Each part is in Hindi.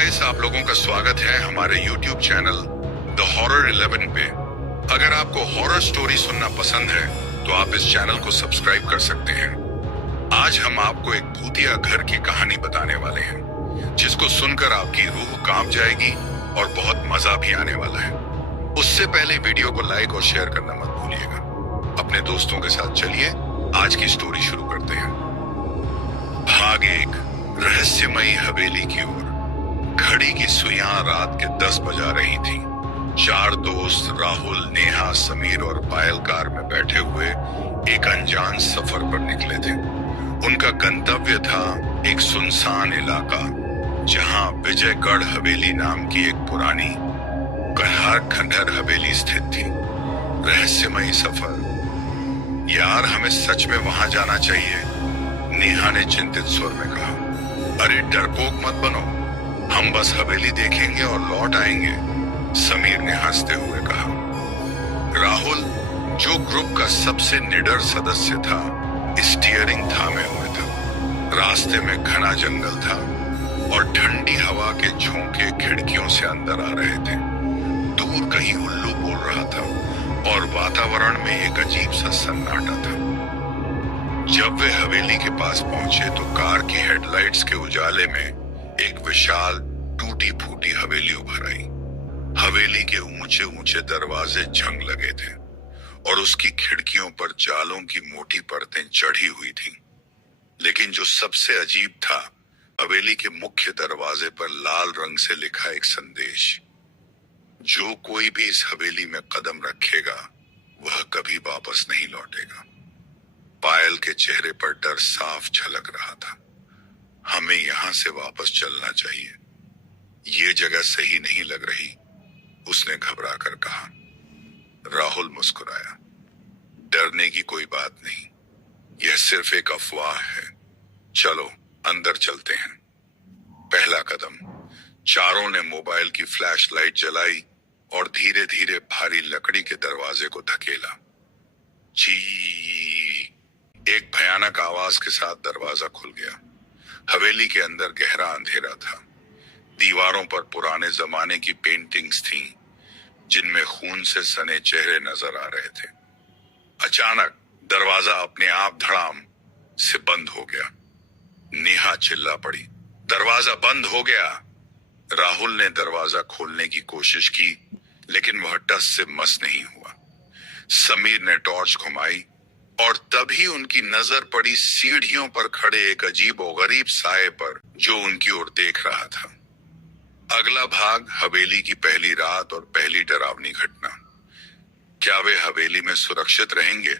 गाइस, आप लोगों का स्वागत है हमारे YouTube चैनल द हॉरर 11 पे। अगर आपको हॉरर स्टोरी सुनना पसंद है तो आप इस चैनल को सब्सक्राइब कर सकते हैं। आज हम आपको एक भूतिया घर की कहानी बताने वाले हैं, जिसको सुनकर आपकी रूह कांप जाएगी और बहुत मजा भी आने वाला है। उससे पहले वीडियो को लाइक और शेयर करना मत भूलिएगा। अपने दोस्तों के साथ चलिए आज की स्टोरी शुरू करते हैं। भाग एक, रहस्यमयी हवेली की ओर। घड़ी की सुइयां रात के 10 बजा रही थी। चार दोस्त राहुल, नेहा, समीर और पायल कार में बैठे हुए एक अनजान सफर पर निकले थे। उनका गंतव्य था एक सुनसान इलाका, जहां विजयगढ़ हवेली नाम की एक पुरानी खंडहर हवेली स्थित थी। रहस्यमयी सफर। यार, हमें सच में वहां जाना चाहिए, नेहा ने चिंतित स्वर में कहा। अरे डरपोक मत बनो, हम बस हवेली देखेंगे और लौट आएंगे, समीर ने हंसते हुए कहा। राहुल, जो ग्रुप का सबसे निडर सदस्य था, स्टीयरिंग थामे हुए था। रास्ते में घना जंगल था और ठंडी हवा के झोंके खिड़कियों से अंदर आ रहे थे। दूर कहीं उल्लू बोल रहा था और वातावरण में एक अजीब सा सन्नाटा था। जब वे हवेली के पास पहुंचे तो कार की हेडलाइट्स के उजाले में एक विशाल टूटी फूटी हवेली उभर आई। हवेली के ऊंचे ऊंचे दरवाजे जंग लगे थे और उसकी खिड़कियों पर जालों की मोटी परतें चढ़ी हुई थीं। लेकिन जो सबसे अजीब था, हवेली के मुख्य दरवाजे पर लाल रंग से लिखा एक संदेश। जो कोई भी इस हवेली में कदम रखेगा वह कभी वापस नहीं लौटेगा। पायल के चेहरे पर डर साफ झलक रहा था। हमें यहां से वापस चलना चाहिए, ये जगह सही नहीं लग रही, उसने घबरा कर कहा। राहुल मुस्कुराया। डरने की कोई बात नहीं, यह सिर्फ एक अफवाह है। चलो अंदर चलते हैं। पहला कदम। चारों ने मोबाइल की फ्लैशलाइट जलाई और धीरे धीरे भारी लकड़ी के दरवाजे को धकेला। जी, एक भयानक आवाज के साथ दरवाजा खुल गया। हवेली के अंदर गहरा अंधेरा था। दीवारों पर पुराने जमाने की पेंटिंग्स थीं, जिनमें खून से सने चेहरे नजर आ रहे थे। अचानक दरवाजा अपने आप धड़ाम से बंद हो गया। नेहा चिल्ला पड़ी, दरवाजा बंद हो गया। राहुल ने दरवाजा खोलने की कोशिश की, लेकिन वह टस से मस नहीं हुआ। समीर ने टॉर्च घुमाई और तभी उनकी नजर पड़ी सीढ़ियों पर खड़े एक अजीबोगरीब साये पर, जो उनकी ओर देख रहा था। अगला भाग, हवेली की पहली रात और पहली डरावनी घटना। क्या वे हवेली में सुरक्षित रहेंगे?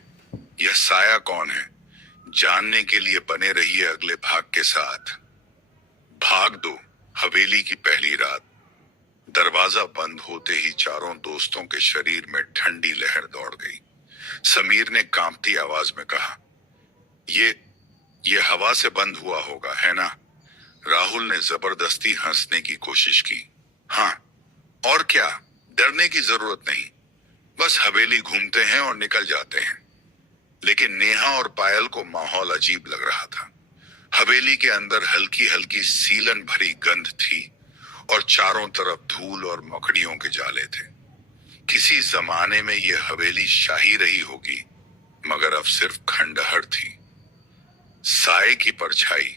यह साया कौन है? जानने के लिए बने रहिए अगले भाग के साथ। भाग 2, हवेली की पहली रात। दरवाजा बंद होते ही चारों दोस्तों के शरीर में ठंडी लहर दौड़ गई। समीर ने कांपती आवाज में कहा, ये हवा से बंद हुआ होगा, है ना? राहुल ने जबरदस्ती हंसने की कोशिश की। हाँ, और क्या, डरने की जरूरत नहीं, बस हवेली घूमते हैं और निकल जाते हैं। लेकिन नेहा और पायल को माहौल अजीब लग रहा था। हवेली के अंदर हल्की हल्की सीलन भरी गंध थी और चारों तरफ धूल और मकड़ियों के जाले थे। किसी जमाने में यह हवेली शाही रही होगी, मगर अब सिर्फ खंडहर थी। साए की परछाई।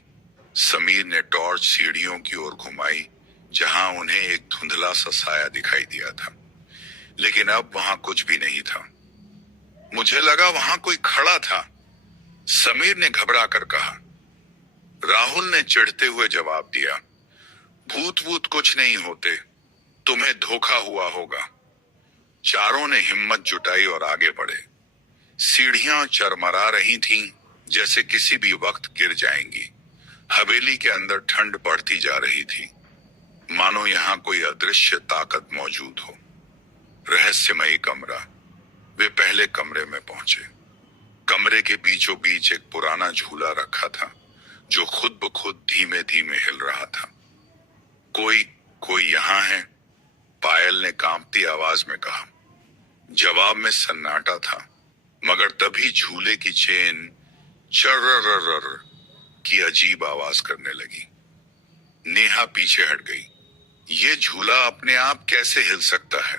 समीर ने टॉर्च सीढ़ियों की ओर घुमाई, जहां उन्हें एक धुंधला सा साया दिखाई दिया था, लेकिन अब वहां कुछ भी नहीं था। मुझे लगा वहां कोई खड़ा था, समीर ने घबरा कर कहा। राहुल ने चिढ़ते हुए जवाब दिया, भूत वूत कुछ नहीं होते, तुम्हें धोखा हुआ होगा। चारों ने हिम्मत जुटाई और आगे बढ़े। सीढ़ियां चरमरा रही थीं, जैसे किसी भी वक्त गिर जाएंगी। हवेली के अंदर ठंड बढ़ती जा रही थी, मानो यहां कोई अदृश्य ताकत मौजूद हो। रहस्यमयी कमरा। वे पहले कमरे में पहुंचे। कमरे के बीचों बीच एक पुराना झूला रखा था, जो खुद ब खुद धीमे धीमे हिल रहा था। कोई यहां है? पायल ने कांपती आवाज में कहा। जवाब में सन्नाटा था, मगर तभी झूले की चेन चर्रर्रर्र की अजीब आवाज करने लगी। नेहा पीछे हट गई। ये झूला अपने आप कैसे हिल सकता है?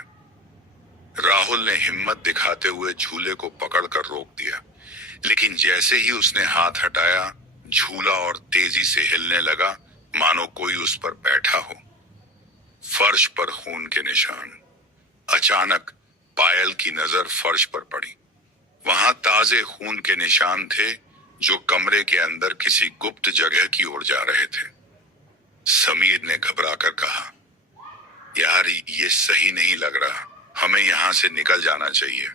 राहुल ने हिम्मत दिखाते हुए झूले को पकड़कर रोक दिया, लेकिन जैसे ही उसने हाथ हटाया, झूला और तेजी से हिलने लगा, मानो कोई उस पर बैठा हो। फर्श पर खून के निशान। अचानक पायल की नजर फर्श पर पड़ी। वहां ताजे खून के निशान थे जो कमरे के अंदर किसी गुप्त जगह की ओर जा रहे थे। समीर ने घबराकर कहा, यार ये सही नहीं लग रहा, हमें यहां से निकल जाना चाहिए।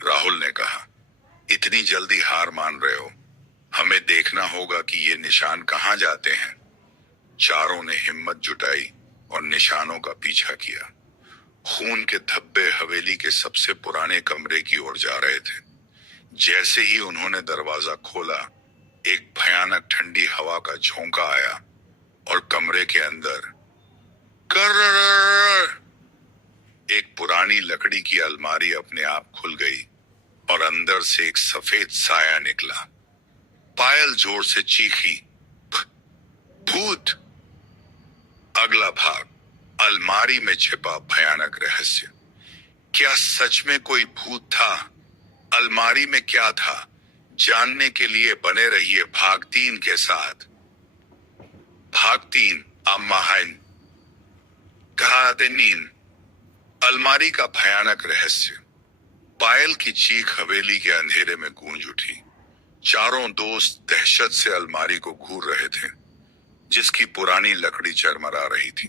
राहुल ने कहा, इतनी जल्दी हार मान रहे हो? हमें देखना होगा कि ये निशान कहां जाते हैं। चारों ने हिम्मत जुटाई और निशानों का पीछा किया। खून के धब्बे हवेली के सबसे पुराने कमरे की ओर जा रहे थे। जैसे ही उन्होंने दरवाजा खोला, एक भयानक ठंडी हवा का झोंका आया और कमरे के अंदर कर्रर्र एक पुरानी लकड़ी की अलमारी अपने आप खुल गई और अंदर से एक सफेद साया निकला। पायल जोर से चीखी, भूत! अगला भाग, अलमारी में छिपा भयानक रहस्य। क्या सच में कोई भूत था? अलमारी में क्या था? जानने के लिए बने रहिए भाग 3 के साथ। भाग 3, अम्माहाइन कहादेनीन, अलमारी का भयानक रहस्य। पायल की चीख हवेली के अंधेरे में गूंज उठी। चारों दोस्त दहशत से अलमारी को घूर रहे थे, जिसकी पुरानी लकड़ी चरमरा रही थी।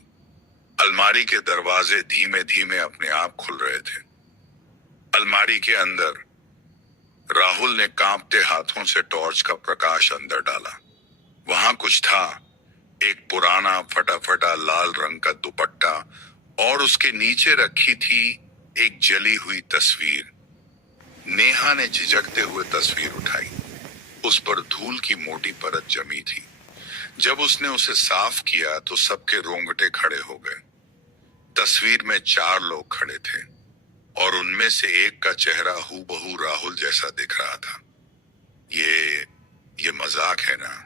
अलमारी के दरवाजे धीमे धीमे अपने आप खुल रहे थे। अलमारी के अंदर राहुल ने कांपते हाथों से टॉर्च का प्रकाश अंदर डाला। वहां कुछ था, एक पुराना फटा फटा लाल रंग का दुपट्टा और उसके नीचे रखी थी एक जली हुई तस्वीर। नेहा ने झिझकते हुए तस्वीर उठाई। उस पर धूल की मोटी परत जमी थी। जब उसने उसे साफ किया तो सबके रोंगटे खड़े हो गए। तस्वीर में 4 लोग खड़े थे और उनमें से एक का चेहरा हूबहू राहुल जैसा दिख रहा था। ये मजाक है ना?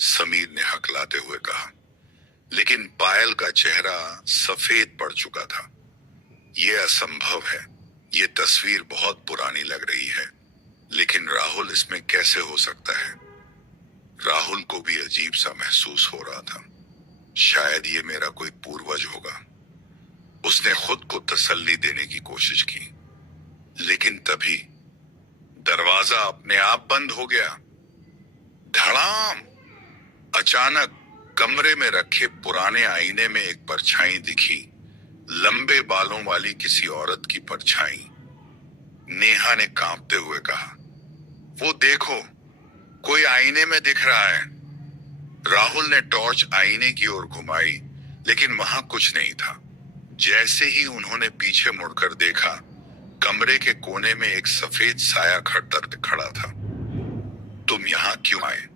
समीर ने हकलाते हुए कहा। लेकिन पायल का चेहरा सफेद पड़ चुका था। ये असंभव है। ये तस्वीर बहुत पुरानी लग रही है, लेकिन राहुल इसमें कैसे हो सकता है? राहुल को भी अजीब सा महसूस हो रहा था। शायद ये मेरा कोई पूर्वज होगा। उसने खुद को तसल्ली देने की कोशिश की, लेकिन तभी दरवाजा अपने आप बंद हो गया। धड़ाम! अचानक कमरे में रखे पुराने आईने में एक परछाई दिखी, लंबे बालों वाली किसी औरत की परछाई। नेहा ने कांपते हुए कहा, वो देखो, कोई आईने में दिख रहा है। राहुल ने टॉर्च आईने की ओर घुमाई, लेकिन वहां कुछ नहीं था। जैसे ही उन्होंने पीछे मुड़कर देखा, कमरे के कोने में एक सफेद साया खड़ा था। तुम यहां क्यों आए?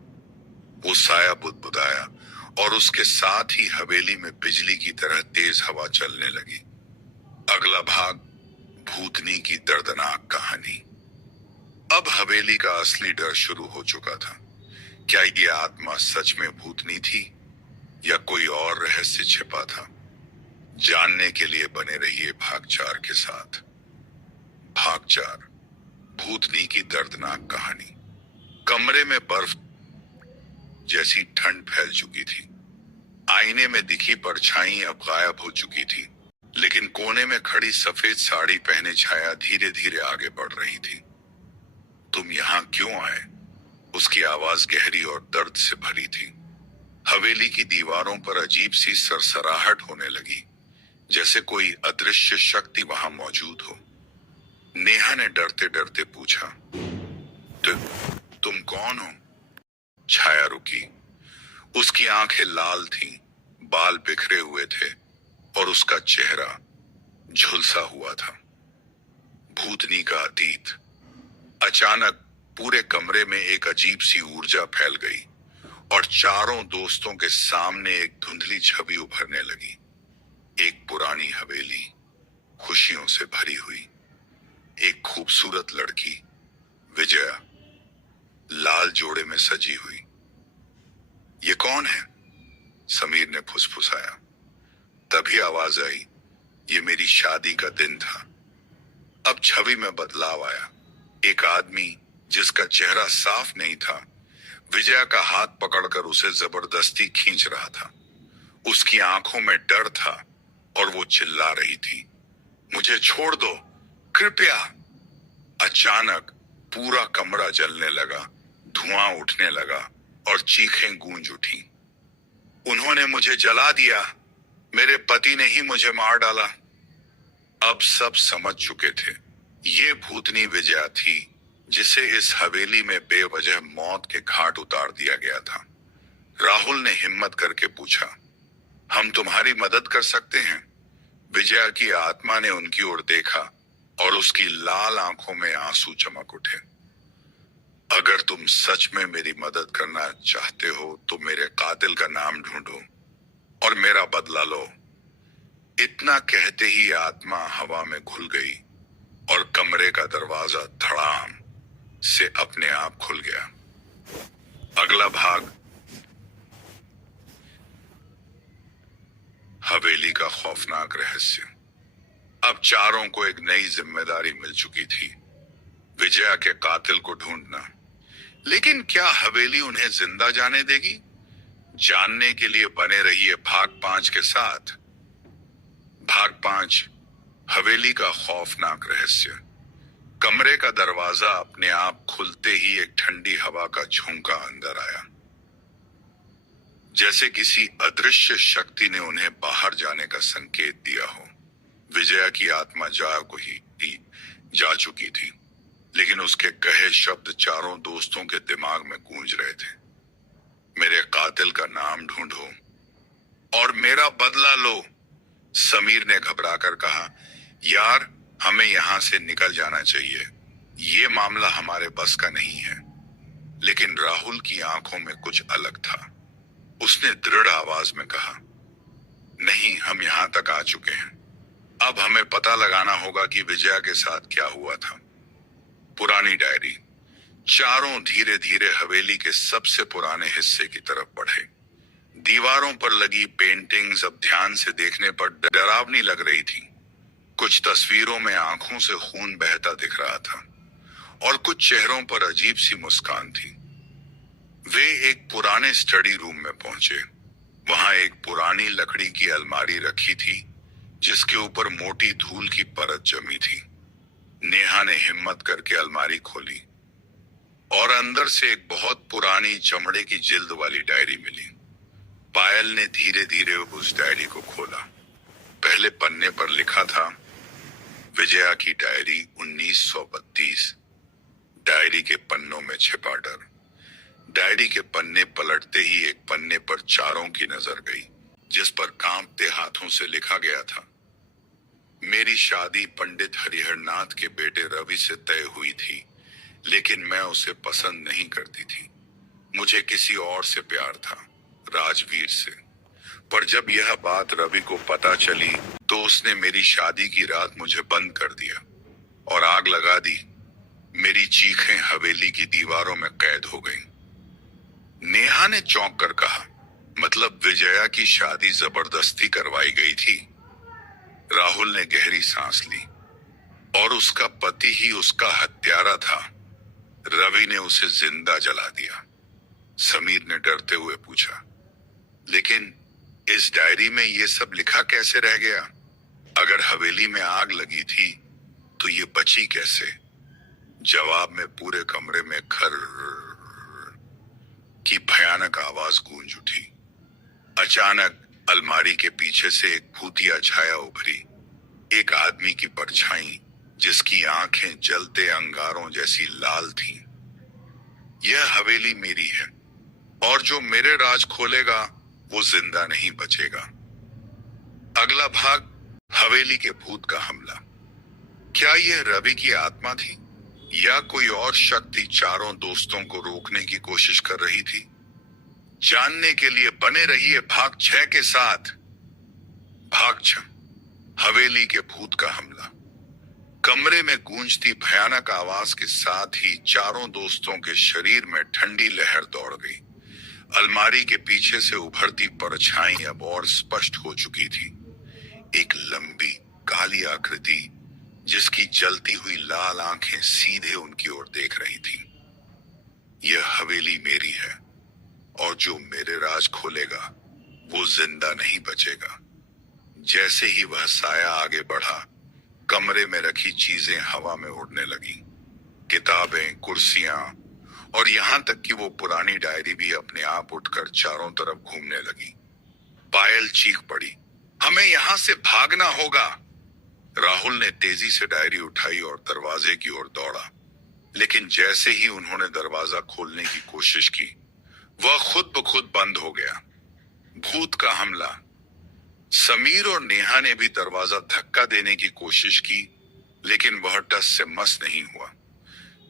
वो साया बुदबुदाया और उसके साथ ही हवेली में बिजली की तरह तेज हवा चलने लगी। अगला भाग, भूतनी की दर्दनाक कहानी। अब हवेली का असली डर शुरू हो चुका था। क्या ये आत्मा सच में भूतनी थी या कोई और रहस्य छिपा था? जानने के लिए बने रहिए भाग 4 के साथ। भाग 4, भूतनी की दर्दनाक कहानी। कमरे में बर्फ जैसी ठंड फैल चुकी थी। आईने में दिखी परछाई अब गायब हो चुकी थी, लेकिन कोने में खड़ी सफेद साड़ी पहने छाया धीरे धीरे आगे बढ़ रही थी। तुम यहां क्यों आए? उसकी आवाज गहरी और दर्द से भरी थी। हवेली की दीवारों पर अजीब सी सरसराहट होने लगी, जैसे कोई अदृश्य शक्ति वहां मौजूद हो। नेहा ने डरते डरते पूछा, तुम कौन हो? छाया रुकी। उसकी आंखें लाल थीं, बाल बिखरे हुए थे और उसका चेहरा झुलसा हुआ था। भूतनी का अतीत। अचानक पूरे कमरे में एक अजीब सी ऊर्जा फैल गई और चारों दोस्तों के सामने एक धुंधली छवि उभरने लगी। एक पुरानी हवेली, खुशियों से भरी हुई। एक खूबसूरत लड़की, विजया, लाल जोड़े में सजी हुई। ये कौन है? समीर ने फुसफुसाया। तभी आवाज आई, ये मेरी शादी का दिन था। अब छवि में बदलाव आया। एक आदमी जिसका चेहरा साफ नहीं था, विजया का हाथ पकड़कर उसे जबरदस्ती खींच रहा था। उसकी आंखों में डर था और वो चिल्ला रही थी, मुझे छोड़ दो, कृपया। अचानक पूरा कमरा जलने लगा, धुआं उठने लगा और चीखें गूंज उठी। उन्होंने मुझे जला दिया, मेरे पति ने ही मुझे मार डाला। अब सब समझ चुके थे, ये भूतनी विजया थी जिसे इस हवेली में बेवजह मौत के घाट उतार दिया गया था। राहुल ने हिम्मत करके पूछा, हम तुम्हारी मदद कर सकते हैं? विजया की आत्मा ने उनकी ओर देखा और उसकी लाल आंखों में आंसू चमक उठे। अगर तुम सच में मेरी मदद करना चाहते हो तो मेरे कातिल का नाम ढूंढो और मेरा बदला लो। इतना कहते ही आत्मा हवा में घुल गई और कमरे का दरवाजा धड़ाम से अपने आप खुल गया। अगला भाग, हवेली का खौफनाक रहस्य। अब चारों को एक नई जिम्मेदारी मिल चुकी थी, विजया के कातिल को ढूंढना। लेकिन क्या हवेली उन्हें जिंदा जाने देगी? जानने के लिए बने रहिए भाग 5 के साथ। भाग 5, हवेली का खौफनाक रहस्य। कमरे का दरवाजा अपने आप खुलते ही एक ठंडी हवा का झोंका अंदर आया, जैसे किसी अदृश्य शक्ति ने उन्हें बाहर जाने का संकेत दिया हो। विजया की आत्मा जा चुकी थी, लेकिन उसके कहे शब्द चारों दोस्तों के दिमाग में गूंज रहे थे। मेरे कातिल का नाम ढूंढो और मेरा बदला लो। समीर ने घबराकर कहा, यार हमें यहां से निकल जाना चाहिए, ये मामला हमारे बस का नहीं है। लेकिन राहुल की आंखों में कुछ अलग था। उसने दृढ़ आवाज में कहा, नहीं, हम यहां तक आ चुके हैं। अब हमें पता लगाना होगा कि विजया के साथ क्या हुआ था। पुरानी डायरी। चारों धीरे धीरे हवेली के सबसे पुराने हिस्से की तरफ बढ़े। दीवारों पर लगी पेंटिंग्स अब ध्यान से देखने पर डरावनी लग रही थी। कुछ तस्वीरों में आंखों से खून बहता दिख रहा था और कुछ चेहरों पर अजीब सी मुस्कान थी। वे एक पुराने स्टडी रूम में पहुंचे। वहां एक पुरानी लकड़ी की अलमारी रखी थी जिसके ऊपर मोटी धूल की परत जमी थी। नेहा ने हिम्मत करके अलमारी खोली और अंदर से एक बहुत पुरानी चमड़े की जिल्द वाली डायरी मिली। पायल ने धीरे धीरे उस डायरी को खोला। पहले पन्ने पर लिखा था, विजया की डायरी 1932। डायरी के पन्नों में छिपा डर। डायरी के पन्ने पलटते ही एक पन्ने पर चारों की नजर गई, जिस पर कांपते हाथों से लिखा गया था, मेरी शादी पंडित हरिहर नाथ के बेटे रवि से तय हुई थी, लेकिन मैं उसे पसंद नहीं करती थी। मुझे किसी और से प्यार था, राजवीर से। पर जब यह बात रवि को पता चली तो उसने मेरी शादी की रात मुझे बंद कर दिया और आग लगा दी। मेरी चीखें हवेली की दीवारों में कैद हो गईं। नेहा ने चौंक कर कहा, मतलब विजया की शादी जबरदस्ती करवाई गई थी? राहुल ने गहरी सांस ली। और उसका पति ही उसका हत्यारा था। रवि ने उसे जिंदा जला दिया। समीर ने डरते हुए पूछा, लेकिन इस डायरी में ये सब लिखा कैसे रह गया? अगर हवेली में आग लगी थी तो ये बची कैसे? जवाब में पूरे कमरे में खर की भयानक आवाज गूंज उठी। अचानक अलमारी के पीछे से एक भूतिया छाया उभरी, एक आदमी की परछाई जिसकी आंखें जलते अंगारों जैसी लाल थीं। यह हवेली मेरी है और जो मेरे राज खोलेगा वो जिंदा नहीं बचेगा। अगला भाग, हवेली के भूत का हमला। क्या यह रवि की आत्मा थी या कोई और शक्ति चारों दोस्तों को रोकने की कोशिश कर रही थी? जानने के लिए बने रहिए भाग 6 के साथ। भाग 6, हवेली के भूत का हमला। कमरे में गूंजती भयानक आवाज के साथ ही चारों दोस्तों के शरीर में ठंडी लहर दौड़ गई। अलमारी के पीछे से उभरती परछाई अब और स्पष्ट हो चुकी थी। एक लंबी काली आकृति जिसकी जलती हुई लाल आंखें सीधे उनकी ओर देख रही थीं। यह हवेली मेरी है और जो मेरे राज खोलेगा वो जिंदा नहीं बचेगा। जैसे ही वह साया आगे बढ़ा, कमरे में रखी चीजें हवा में उड़ने लगी। किताबें, कुर्सियां और यहां तक कि वो पुरानी डायरी भी अपने आप उठकर चारों तरफ घूमने लगी। पायल चीख पड़ी, हमें यहां से भागना होगा। राहुल ने तेजी से डायरी उठाई और दरवाजे की ओर दौड़ा, लेकिन जैसे ही उन्होंने दरवाजा खोलने की कोशिश की, वह खुद ब खुद बंद हो गया। भूत का हमला। समीर और नेहा ने भी दरवाजा धक्का देने की कोशिश की, लेकिन वह टस से मस नहीं हुआ।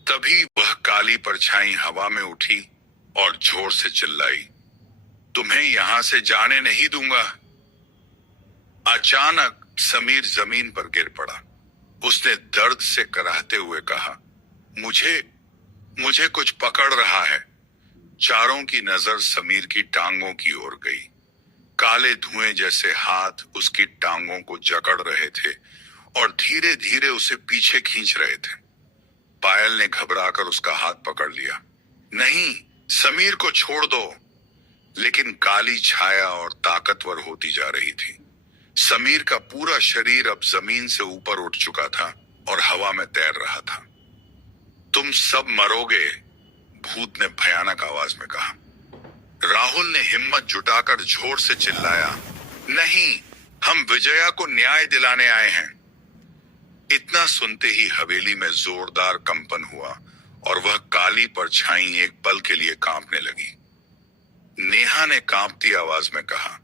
तभी वह काली परछाई हवा में उठी और जोर से चिल्लाई, तुम्हें यहां से जाने नहीं दूंगा। अचानक समीर जमीन पर गिर पड़ा। उसने दर्द से कराहते हुए कहा, मुझे कुछ पकड़ रहा है। चारों की नजर समीर की टांगों की ओर गई। काले धुएं जैसे हाथ उसकी टांगों को जकड़ रहे थे और धीरे धीरे उसे पीछे खींच रहे थे। पायल ने घबराकर उसका हाथ पकड़ लिया। नहीं, समीर को छोड़ दो। लेकिन काली छाया और ताकतवर होती जा रही थी। समीर का पूरा शरीर अब जमीन से ऊपर उठ चुका था और हवा में तैर रहा था। तुम सब मरोगे, भूत ने भयानक आवाज में कहा। राहुल ने हिम्मत जुटाकर जोर से चिल्लाया, नहीं, हम विजया को न्याय दिलाने आए हैं। इतना सुनते ही हवेली में जोरदार कंपन हुआ और वह काली परछाई एक पल के लिए कांपने लगी। नेहा ने कांपती आवाज में कहा,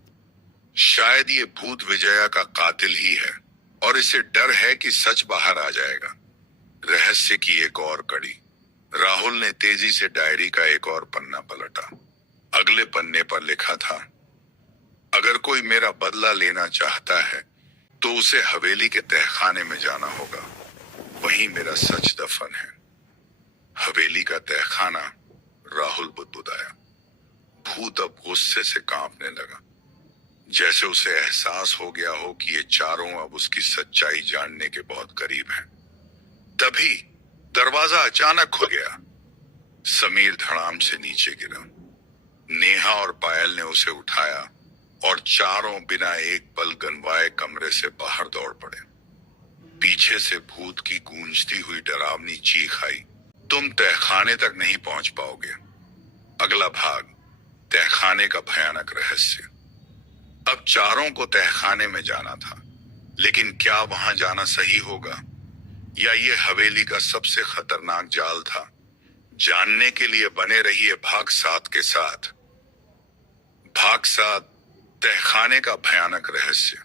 शायद ये भूत विजया का कातिल ही है और इसे डर है कि सच बाहर आ जाएगा। रहस्य की एक और कड़ी। राहुल ने तेजी से डायरी का एक और पन्ना पलटा। अगले पन्ने पर लिखा था, अगर कोई मेरा बदला लेना चाहता है तो उसे हवेली के तहखाने में जाना होगा, वहीं मेरा सच दफन है। हवेली का तहखाना, राहुल बुदबुदाया। भूत अब गुस्से से कांपने लगा, जैसे उसे एहसास हो गया हो कि ये चारों अब उसकी सच्चाई जानने के बहुत करीब हैं। तभी दरवाजा अचानक खुल गया। समीर धड़ाम से नीचे गिरा। नेहा और पायल ने उसे उठाया और चारों बिना एक पल गनवाए कमरे से बाहर दौड़ पड़े। पीछे से भूत की गूंजती हुई डरावनी चीख आई, तुम तहखाने तक नहीं पहुंच पाओगे। अगला भाग, तहखाने का भयानक रहस्य। अब चारों को तहखाने में जाना था, लेकिन क्या वहां जाना सही होगा या ये हवेली का सबसे खतरनाक जाल था? जानने के लिए बने रहिए भाग 7 के साथ। भाग 7, तहखाने का भयानक रहस्य।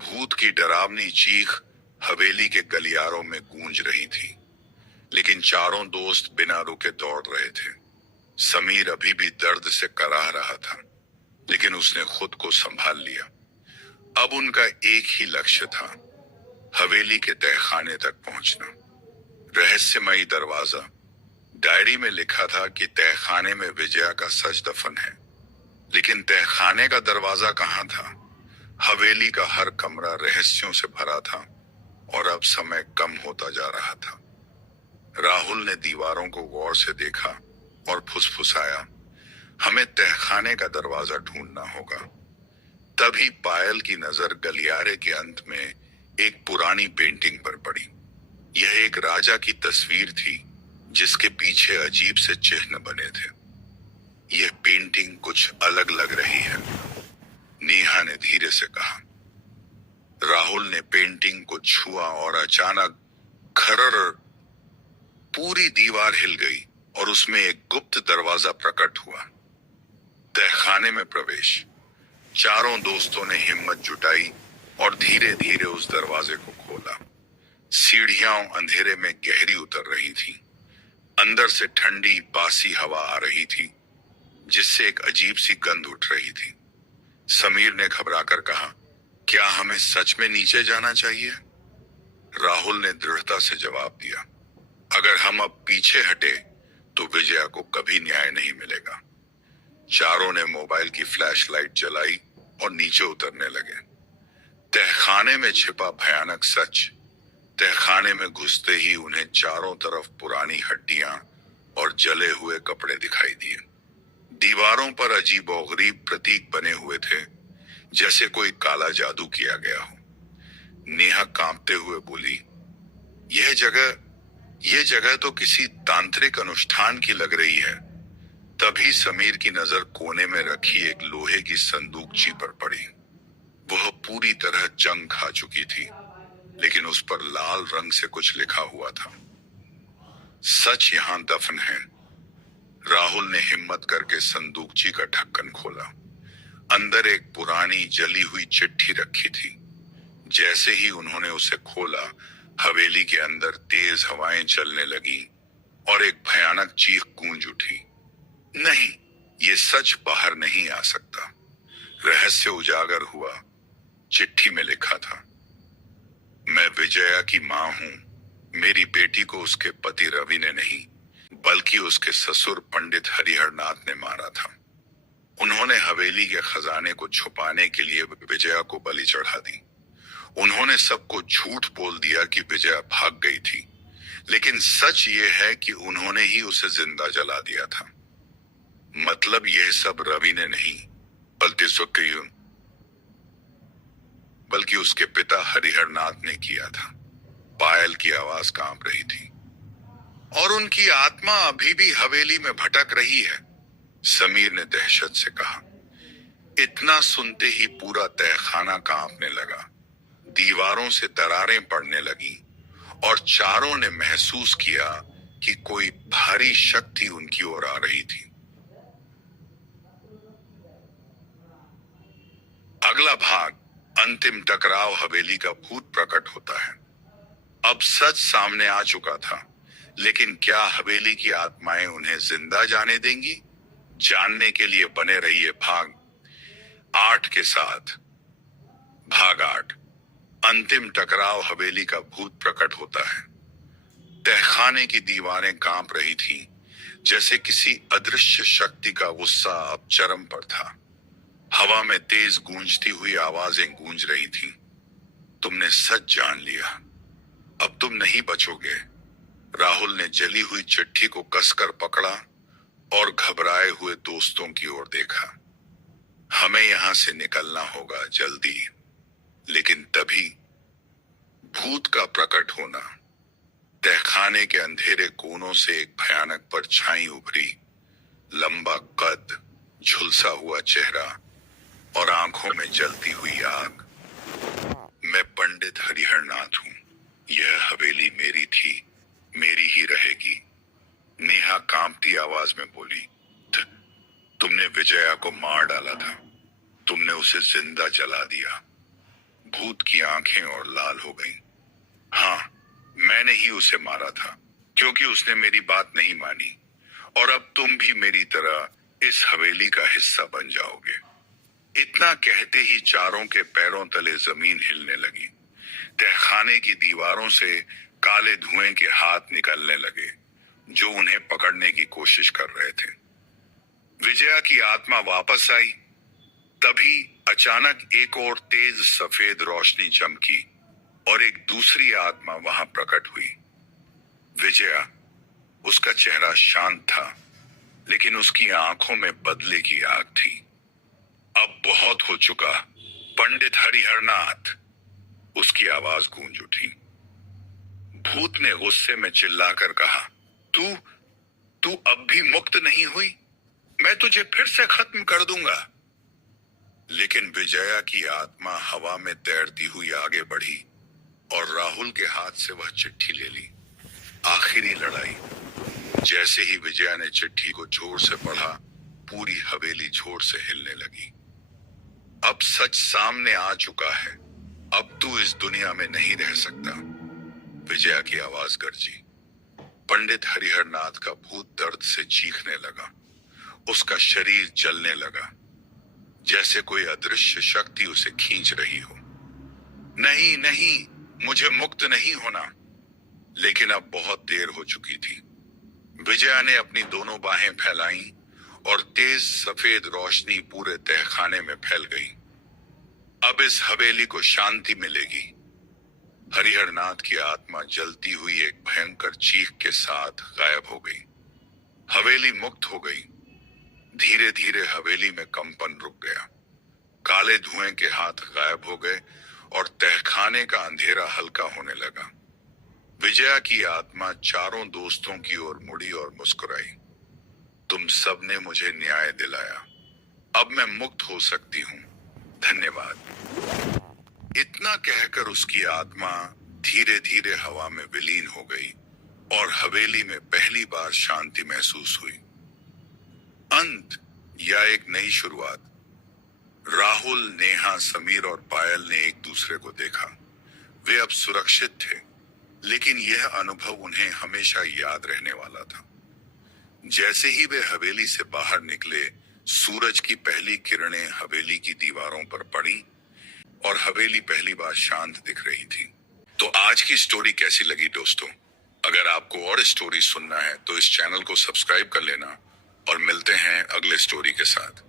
भूत की डरावनी चीख हवेली के गलियारों में गूंज रही थी, लेकिन चारों दोस्त बिना रुके दौड़ रहे थे। समीर अभी भी दर्द से कराह रहा था, लेकिन उसने खुद को संभाल लिया। अब उनका एक ही लक्ष्य था, हवेली के तहखाने तक पहुंचना। रहस्यमयी दरवाजा। डायरी में लिखा था कि तहखाने में विजया का सच दफन है, लेकिन तहखाने का दरवाजा कहाँ था? हवेली का हर कमरा रहस्यों से भरा था और अब समय कम होता जा रहा था। राहुल ने दीवारों को गौर से देखा और फुसफुसाया, हमें तहखाने का दरवाजा ढूंढना होगा। तभी पायल की नजर गलियारे के अंत में एक पुरानी पेंटिंग पर पड़ी। यह एक राजा की तस्वीर थी जिसके पीछे अजीब से चिन्ह बने थे। यह पेंटिंग कुछ अलग लग रही है, नेहा ने धीरे से कहा। राहुल ने पेंटिंग को छुआ और अचानक खरर पूरी दीवार हिल गई और उसमें एक गुप्त दरवाजा प्रकट हुआ। तहखाने में प्रवेश। चारों दोस्तों ने हिम्मत जुटाई और धीरे धीरे उस दरवाजे को खोला। सीढ़ियां अंधेरे में गहरी उतर रही थी। अंदर से ठंडी बासी हवा आ रही थी, जिससे एक अजीब सी गंध उठ रही थी। समीर ने घबराकर कहा, क्या हमें सच में नीचे जाना चाहिए? राहुल ने दृढ़ता से जवाब दिया, अगर हम अब पीछे हटे तो विजया को कभी न्याय नहीं मिलेगा। चारों ने मोबाइल की फ्लैशलाइट जलाई और नीचे उतरने लगे। तहखाने में छिपा भयानक सच। तहखाने में घुसते ही उन्हें चारों तरफ पुरानी हड्डियां और जले हुए कपड़े दिखाई दिए। दीवारों पर अजीबोगरीब प्रतीक बने हुए थे, जैसे कोई काला जादू किया गया हो। नेहा कांपते हुए बोली, यह जगह तो किसी तांत्रिक अनुष्ठान की लग रही है। तभी समीर की नजर कोने में रखी एक लोहे की संदूकची पर पड़ी। वह पूरी तरह जंग खा चुकी थी, लेकिन उस पर लाल रंग से कुछ लिखा हुआ था। सच यहां दफन है। राहुल ने हिम्मत करके संदूकची का ढक्कन खोला। अंदर एक पुरानी जली हुई चिट्ठी रखी थी। जैसे ही उन्होंने उसे खोला, हवेली के अंदर तेज हवाएं चलने लगी और एक भयानक चीख गूंज उठी। नहीं, ये सच बाहर नहीं आ सकता। रहस्य उजागर हुआ। चिट्ठी में लिखा था, मैं विजया की मां हूं। मेरी बेटी को उसके पति रवि ने नहीं, बल्कि उसके ससुर पंडित हरिहरनाथ ने मारा था। उन्होंने हवेली के खजाने को छुपाने के लिए विजया को बलि चढ़ा दी। उन्होंने सबको झूठ बोल दिया कि विजया भाग गई थी, लेकिन सच ये है कि उन्होंने ही उसे जिंदा जला दिया था। मतलब यह सब रवि ने नहीं, बल्कि उसके पिता हरिहरनाथ ने किया था। पायल की आवाज कांप रही थी। और उनकी आत्मा अभी भी हवेली में भटक रही है, समीर ने दहशत से कहा। इतना सुनते ही पूरा तहखाना कांपने लगा। दीवारों से दरारें पड़ने लगी और चारों ने महसूस किया कि कोई भारी शक्ति उनकी ओर आ रही थी। अगला भाग, अंतिम टकराव हवेली का भूत प्रकट होता है। अब सच सामने आ चुका था, लेकिन क्या हवेली की आत्माएं उन्हें जिंदा जाने देंगी? जानने के लिए बने रहिए भाग 8 के साथ। भाग 8, अंतिम टकराव हवेली का भूत प्रकट होता है। तहखाने की दीवारें कांप रही थी, जैसे किसी अदृश्य शक्ति का गुस्सा अब चरम पर था। हवा में तेज गूंजती हुई आवाजें गूंज रही थीं। तुमने सच जान लिया, अब तुम नहीं बचोगे। राहुल ने जली हुई चिट्ठी को कसकर पकड़ा और घबराए हुए दोस्तों की ओर देखा। हमें यहां से निकलना होगा जल्दी। लेकिन तभी भूत का प्रकट होना। तहखाने के अंधेरे कोनों से एक भयानक परछाई उभरी। लंबा कद, झुलसा हुआ चेहरा और आंखों में जलती हुई आग। मैं पंडित हरिहरनाथ हूं। यह हवेली मेरी थी, मेरी ही रहेगी, नेहा कांपती आवाज में बोली। तुमने विजया को मार डाला था, तुमने उसे जिंदा जला दिया। भूत की आंखें और लाल हो गईं। हाँ, मैंने ही उसे मारा था, क्योंकि उसने मेरी बात नहीं मानी। और अब तुम भी मेरी तरह इस हवेली का हिस्सा बन जाओगे। इतना कहते ही चारों के पैरों तले जमीन हिलने लगी। तहखाने की दीवारों से काले धुएं के हाथ निकलने लगे, जो उन्हें पकड़ने की कोशिश कर रहे थे। विजया की आत्मा वापस आई। तभी अचानक एक और तेज सफेद रोशनी चमकी और एक दूसरी आत्मा वहां प्रकट हुई। विजया, उसका चेहरा शांत था, लेकिन उसकी आंखों में बदले की आग थी। अब बहुत हो चुका, पंडित हरिहरनाथ, उसकी आवाज गूंज उठी। भूत ने गुस्से में चिल्लाकर कहा, तू अब भी मुक्त नहीं हुई? मैं तुझे फिर से खत्म कर दूंगा। लेकिन विजया की आत्मा हवा में तैरती हुई आगे बढ़ी और राहुल के हाथ से वह चिट्ठी ले ली। आखिरी लड़ाई। जैसे ही विजया ने चिट्ठी को जोर से पढ़ा, पूरी हवेली जोर से हिलने लगी। अब सच सामने आ चुका है। अब तू इस दुनिया में नहीं रह सकता, विजया की आवाज गरजी। पंडित हरिहरनाथ का भूत दर्द से चीखने लगा। उसका शरीर जलने लगा, जैसे कोई अदृश्य शक्ति उसे खींच रही हो। नहीं नहीं, मुझे मुक्त नहीं होना। लेकिन अब बहुत देर हो चुकी थी। विजया ने अपनी दोनों बाहें फैलाईं और तेज सफेद रोशनी पूरे तहखाने में फैल गई। अब इस हवेली को शांति मिलेगी। हरिहरनाथ की आत्मा जलती हुई एक भयंकर चीख के साथ गायब हो गई। हवेली मुक्त हो गई। धीरे धीरे हवेली में कंपन रुक गया। काले धुएं के हाथ गायब हो गए और तहखाने का अंधेरा हल्का होने लगा। विजया की आत्मा चारों दोस्तों की ओर मुड़ी और मुस्कुराई। तुम सबने मुझे न्याय दिलाया। अब मैं मुक्त हो सकती हूँ। धन्यवाद। इतना कहकर उसकी आत्मा धीरे धीरे हवा में विलीन हो गई और हवेली में पहली बार शांति महसूस हुई। अंत या एक नई शुरुआत। राहुल, नेहा, समीर और पायल ने एक दूसरे को देखा। वे अब सुरक्षित थे, लेकिन यह अनुभव उन्हें हमेशा याद रहने वाला था। जैसे ही वे हवेली से बाहर निकले, सूरज की पहली किरणें हवेली की दीवारों पर पड़ी और हवेली पहली बार शांत दिख रही थी। तो आज की स्टोरी कैसी लगी दोस्तों? अगर आपको और स्टोरी सुनना है तो इस चैनल को सब्सक्राइब कर लेना और मिलते हैं अगले स्टोरी के साथ।